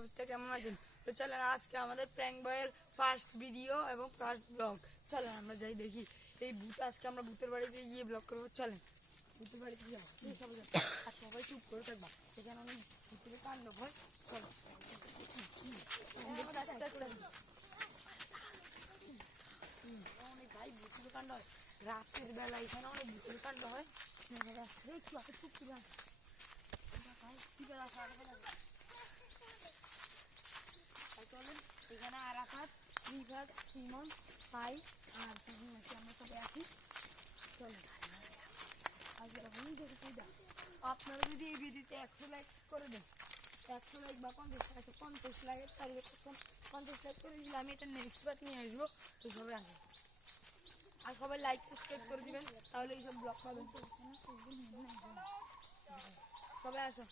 অবস্থা কেমন আছেন? তো চলেন আজকে আমাদের প্র্যাঙ্ক বয়ের ফার্স্ট ভিডিও এবং ফার্স্ট ব্লগ। চলেন আমরা যাই দেখি এই ভূত। আজকে আমরা ভূতের বাড়িতে গিয়ে ব্লগ করবো। চলেন ভূতের বাড়িতে যাবো, আর সবাই চুপ করে থাকবা, সেখানে অনেক ভূতের কাণ্ড হয়। চলো অনেক ভাই ভূতের কাণ্ড হয় রাতের বেলা, এখানে অনেক ভূতের কাণ্ড হয়। এখানে আরাফাত, রিফাত, সিমন, ভাই আর আমরা সবাই আছি। চলো আপনারা যদি এই ভিডিওতে 100 লাইক করে দেন, 100 লাইক বা 50 লাইক, তাহলে 50 লাইক করে দিলে আমি এটা নেক্সট বার নিয়ে আসবো। তো সবাই আসবে আর সবাই লাইক সাবস্ক্রাইব করে দিবেন, তাহলে এইসব ব্লগ পাবেন। সবাই আসো,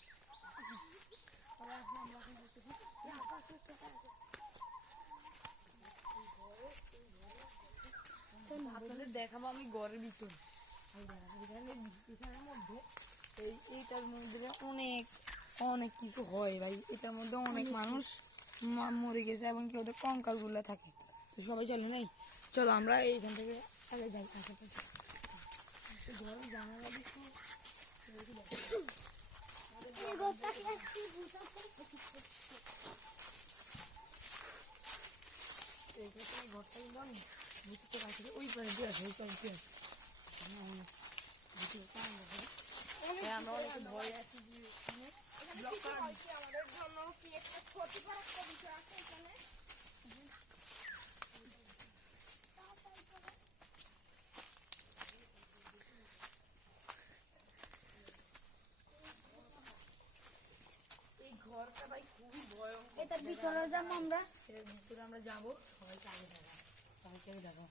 সবাই আসো, আমরা এখন বলতেছি আপনাদের দেখাবো আমি ঘরের ভিতরে। এখানের মধ্যে এইটার মধ্যে অনেক অনেক কিছু হয় ভাই। এটার মধ্যে অনেক মানুষ মরে গেছে এবং কি ওদের কঙ্কাল গুলা থাকে। তো সবাই চলে নাই, চলো আমরা এইখান থেকে আগে যাই। আশেপাশে ঘরের জানালা দিচ্ছি, ঘরটা আমি বুঝতে পারছি ওই পারে দিয়ে আসে, ওই পারে দিয়ে আসে। আমরা অনেক ভয় আছি যে আমাদের জন্য কি একটা ক্ষতিকর একটা বিষয় আছে এখানে। এই ঘরটা ভাই খুবই ভয়ঙ্কর। এটার ভিতরে যাবো আমরা, এর ভিতরে আমরা যাবো। সবাইকে আগে দেখো, সবাইকে আগে দেখো।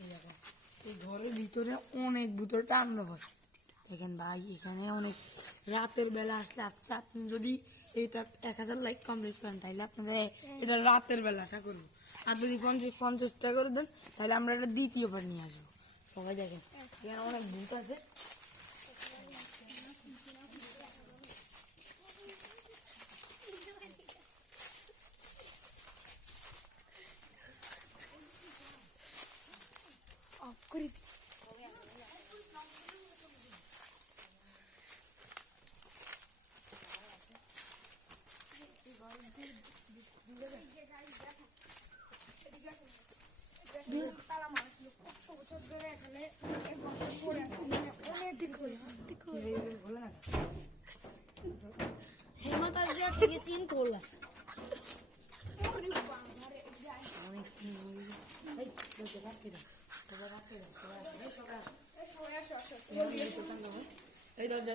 এই দেখো এই ঘরের ভিতরে অনেক ভূতের টান্ডব হয়। দেখেন ভাই এখানে অনেক রাতের বেলা আসলে, আচ্ছা আপনি যদি এটা 1000 লাইক কমপ্লিট করেন তাহলে আপনাদের এটা রাতের বেলা আশা করবো। আর যদি 50টা করে দেন তাহলে আমরা এটা দ্বিতীয়বার নিয়ে আসবো। সবাই দেখেন এখানে অনেক ভূত আছে। এই দরজা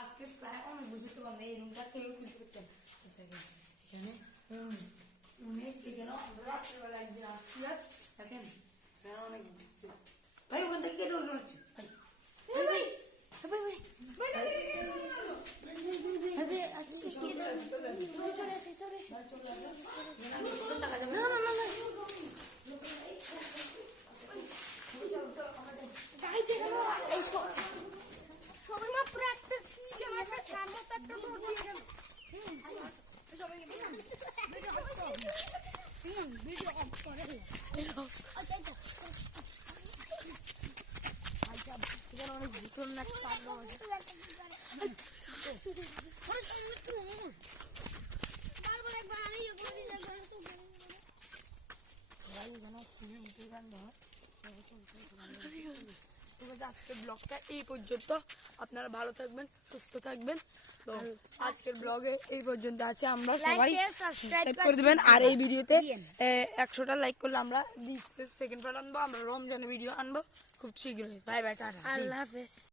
আজকে প্রায় অনেক বুঝতে পারলাম এই রুমটা কেউ খুঁজে পাচ্ছেন। এখানে অনেক এখানে রাত্রেবেলা একদিন আসছি আর দেখেন অনেক ভাই ওখান থেকে কেটে উঠে হচ্ছে ভাই অনেক ভিতর না আজকের ব্লগটা এই পর্যন্ত। আপনারা ভালো থাকবেন, সুস্থ থাকবেন। তো আজকের ব্লগে এই পর্যন্ত আছে। আমরা সবাই সাবস্ক্রাইব করে দিবেন। আর এই ভিডিওতে 100টা লাইক করলে আমরা সেকেন্ড পার্ট আনবো। আমরা রমজানের ভিডিও আনবো খুব শীঘ্রই। বাই বাই, টাটা, আল্লাহ হাফেজ।